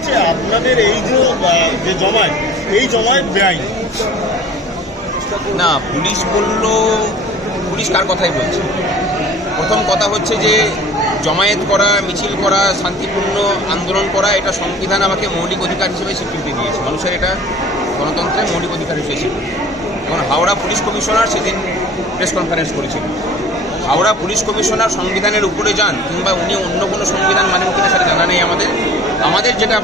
বলছে আপনাদের এই যে জমায়েত, এই জমায়েত বেআইনি। না, পুলিশ বলল, পুলিশ কার কথাই বলছে। প্রথম কথা হচ্ছে যে জমায়েত করা, মিছিল করা, শান্তিপূর্ণ আন্দোলন করা, এটা সংবিধান আমাকে মৌলিক অধিকার হিসেবে স্বীকৃতি দিয়েছে। মানুষের এটা গণতন্ত্রের মৌলিক অধিকার হিসেবে স্বীকৃতি। এখন হাওড়া পুলিশ কমিশনার সেদিন প্রেস কনফারেন্স করেছিল। হাওড়া পুলিশ কমিশনার সংবিধানের উপরে যান কিংবা উনি অন্য কোনো সংবিধান মানেন কিনা সেটা জানা নেই আমাদের যেটা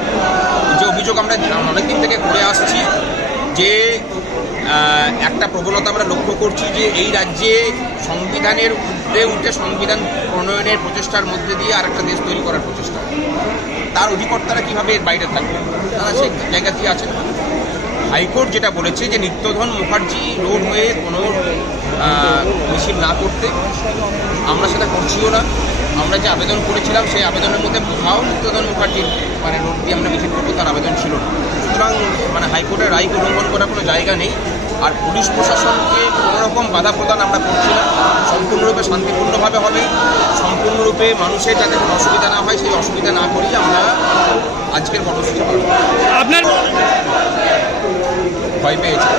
যে অভিযোগ আমরা অনেকদিন থেকে করে আসছি, যে একটা প্রবণতা আমরা লক্ষ্য করছি যে এই রাজ্যে সংবিধানের ঊর্ধ্বে উঠে সংবিধান প্রণয়নের প্রচেষ্টার মধ্যে দিয়ে আরেকটা দেশ তৈরি করার প্রচেষ্টা। তার অধিকর্তারা কীভাবে এর বাইরে থাকবে? তারা সেই জায়গাতেই আছেন। হাইকোর্ট যেটা বলেছে যে নিত্যধন মুখার্জি রোড হয়ে কোনো মিছিল না করতে, আমরা সেটা করছিও না। আমরা যে আবেদন করেছিলাম সেই আবেদনের মধ্যে কোথাও নিত্যধন মুখার্জির রোড দিয়ে আমরা মিছিল করবো তার আবেদন ছিল না। সুতরাং হাইকোর্টের রায়কে উল্লঙ্ঘন করার কোনো জায়গা নেই। আর পুলিশ প্রশাসনকে কোনোরকম বাধা প্রদান আমরা করছি না। সম্পূর্ণরূপে শান্তিপূর্ণভাবে হবে, সম্পূর্ণরূপে মানুষের যাতে কোনো অসুবিধা না হয় সেই অসুবিধা না করেই আমরা আজকের কর্মসূচি পালন করব। আপনার ভয় পেয়েছে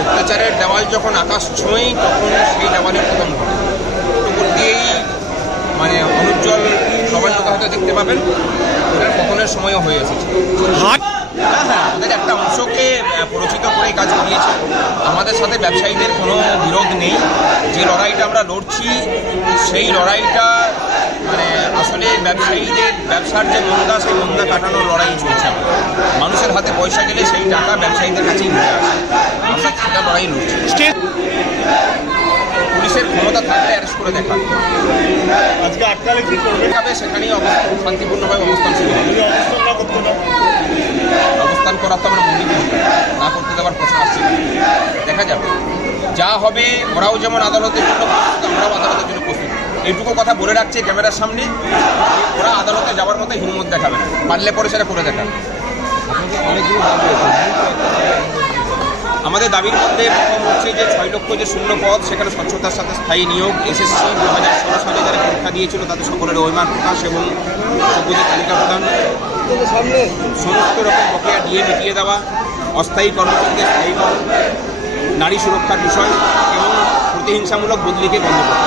অত্যাচারের দেওয়াল যখন আকাশ ছোঁয় তখন সেই দেওয়ালের প্রথম ঘটে উপর দিয়েই অনুজ্জ্বল সবার কথা হয়তো দেখতে পাবেন। ওটার পতনের সময়ও হয়ে এসেছে। আমাদের একটা অংশকে পরিচিত করে কাজ দিয়েছে। আমাদের সাথে ব্যবসায়ীদের কোনো বিরোধ নেই। যে লড়াইটা আমরা লড়ছি সেই লড়াইটা আসলে ব্যবসায়ীদের ব্যবসার যে মন্দা, সেই মন্দা কাটানোর লড়াই চলছে। মানুষের হাতে পয়সা গেলে সেই টাকা ব্যবসায়ীদের কাছেই ঘুরে আসে। আমরা সেটা লড়াই লড়ছি। পুলিশের ক্ষমতা থাকলে অ্যারেস্ট করে দেখা আজকে আটকালে কি করবে হবে, সেখানেই শান্তিপূর্ণভাবে অবস্থান শুরু হবে। অবস্থান করার তো আমরা মনে করি না, করতে দেওয়ার প্রশ্ন আসছে। দেখা যাবে যা হবে। ওরাও যেমন আদালতের জন্য প্রস্তুত, আমরাও আদালতের জন্য প্রস্তুত। এইটুকু কথা বলে রাখছে ক্যামেরার সামনে, ওরা আদালতে যাওয়ার মতো হিম্মত দেখাবে না, পারলে পরে সেটা করে দেখাবে। আমাদের দাবির মধ্যে প্রথম হচ্ছে যে 6 লক্ষ যে শূন্য পদ, সেখানে স্বচ্ছতার সাথে স্থায়ী নিয়োগ। এসএসসি 2016 সালে যারা পরীক্ষা দিয়েছিল তাদের সকলের ওএমআর প্রকাশ এবং যোগ্যদের তালিকা প্রদান, সমস্ত রকম বকেয়া দিয়ে মিটিয়ে দেওয়া, অস্থায়ী কর্মচারীদের স্থায়ীকরণ, নারী সুরক্ষার বিষয় এবং প্রতিহিংসামূলক বদলিকে বন্ধ করা।